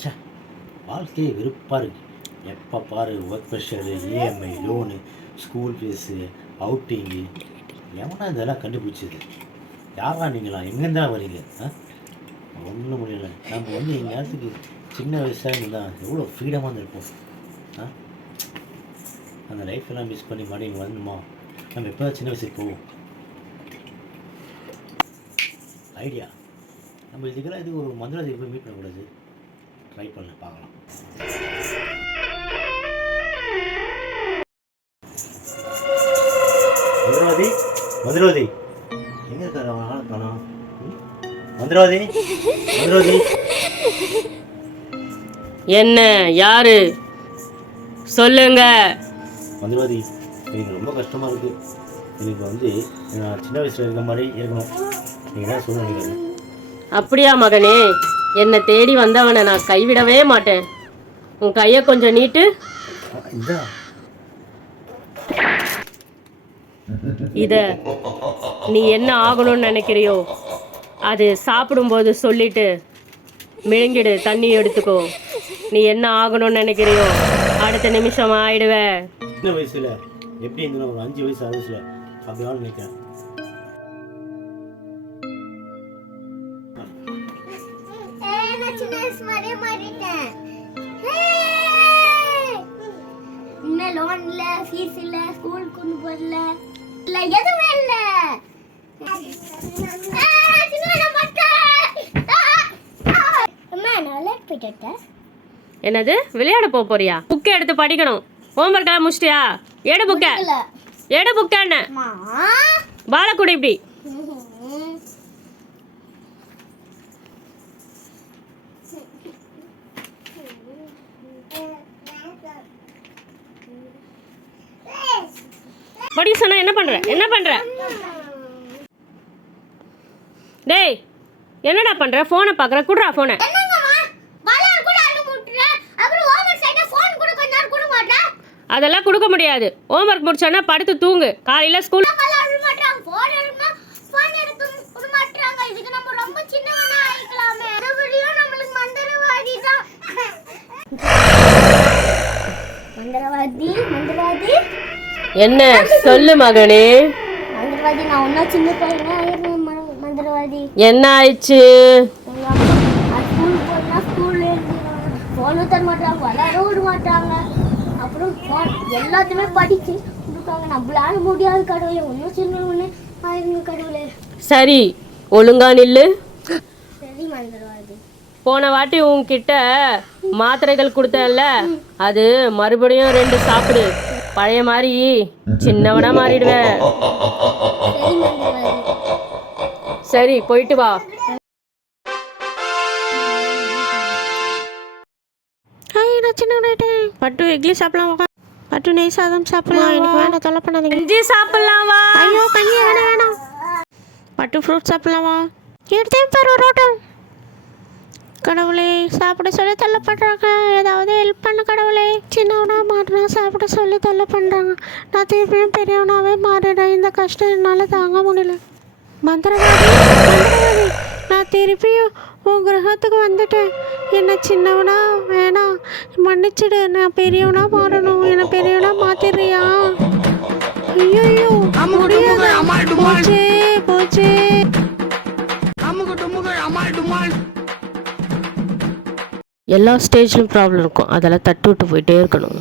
ச்சே, வாழ்க்கையே வெறுப்பாக இருக்குது. எப்போ பாரு work pressure, EMI, loan, school fees, outing. எவனா இதெல்லாம் கண்டுபிடிச்சது? யாரா நீங்களா? எங்கேருந்தா வரீங்க? ஒன்றும் முடியல. நம்ம எங்கள் நேரத்துக்கு சின்ன வயசாக இருந்தால் எவ்வளோ ஃப்ரீடமாக இருந்திருப்போம். அந்த லைஃப்பெல்லாம் மிஸ் பண்ணி மறுபடியும் வரணுமா? நம்ம எப்போ சின்ன வயசுக்கு போவோம்? ஐடியா, நம்ம இதுக்கு ஒரு மந்திராதிக்கு போய் மீட் பண்ணக்கூடாது. ட்ரை பண்ண பார்க்கலாம். மந்திரவாதி, மந்திரவாதி எங்கே இருக்காரு? அவன் ஆள் காணோம். மந்திரவாதி, மந்திரவாதி. என்ன? யாரு? சொல்லுங்க. மந்திரவாதி, எனக்கு ரொம்ப கஷ்டமாக இருக்குது. எனக்கு நான் சின்ன வயசில் இருக்க மாதிரி இருக்கணும். நீங்கள் தான் சொல்லுங்க. அப்படியா மகனே? என்னை தேடி வந்தவனை நான் கைவிடவே மாட்டேன். உன் கையை கொஞ்சம் நீட்டு. இத நீ என்ன ஆகணும்னு நினைக்கிறியோ அது சாப்பிடும்போது சொல்லிட்டு மிழுங்கிடு. தண்ணி எடுத்துக்கோ. நீ என்ன ஆகணும்னு நினைக்கிறியோ அடுத்த நிமிஷம் ஆயிடுவ. சின்ன வயசுல எப்படி இருந்தாலும் ஒரு 5 வயசு 6 வயசுல அப்படிதான் நினைக்கிறேன். லோன் இல்ல, ஃபீஸ் இல்ல, ஸ்கூல் கொண்டு போறல, இல்ல எதுவுமே இல்ல. என்னது? விளையாட போறியா? புக்கை எடுத்து படிக்கணும். ஹோம்ஒர்க் எல்லாம் முடிச்சிட்டியா? எடு புக்க, எடு புக்க. என்ன பாலக்குடி இப்படி படி சொன்னா என்ன பண்ற? என்ன பண்ற? டேய், என்னடா பண்ற? போனை பாக்குற. குடுறா போனை. அதெல்லாம் கொடுக்க முடியாது. ஹோம்ஒர்க் முடிச்சோன்னா படுத்து தூங்கு. காலையில ஸ்கூல். என்ன சொல்லு மகனே? என்ன ஆயிடுச்சு? எல்லாத்தையுமே படிச்சு கொடுக்காங்க. நம்மளால முடியாது கடவுளே. ஒன்னும் சின்ன ஒண்ணு ஆயிருங்க கடவுளே. சரி, ஒழுங்கா நில்லு. சரி மந்திரவாதி. போன வாட்டி உன்கிட்ட மாத்திரைகள் கொடுத்தேன்ல, அது மறுபடியும் 2 சாப்பிடு. பழைய மாதிரி சின்னவனா மாறிடுவேன். சரி, போயிட்டு வா. பட்டு இட்லி சாப்பிடலாம். பட்டு நெய் சாதம் சாப்பிடலாம். எனக்கு வேணாம், தொலை பண்ணாதீங்க. இஞ்சி சாப்பிடலாமா? ஐயோ கையே வேணாம். பட்டு ஃப்ரூட் சாப்பிடலாமா? எடுத்தேன் பாரு ஒரு ஓட்டம். கடவுளே, சாப்பிட சொல்லி தொல்லை பண்ணுறாங்க. ஏதாவது ஹெல்ப் பண்ண கடவுளே. சின்னவனா மாறினா சாப்பிட சொல்லி தொல்லை பண்ணுறாங்க. நான் திருப்பியும் பெரியவனாவே மாறிடுறேன். இந்த கஷ்டம் என்னால் தாங்க முடியல. மந்திரவாதி, மந்திரவாதி, நான் திருப்பியும் உன் கிரகத்துக்கு வந்துட்டேன். என்ன சின்னவனா வேணாம், மன்னிச்சிடு. நான் பெரியவனா மாறணும். என்னை பெரியவனா மாத்திடுறியா? ஐயோ போச்சே போச்சே. எல்லா ஸ்டேஜ்லையும் ப்ராப்ளம் இருக்கும். அதெல்லாம் தட்டு விட்டு போயிட்டே இருக்கணும்.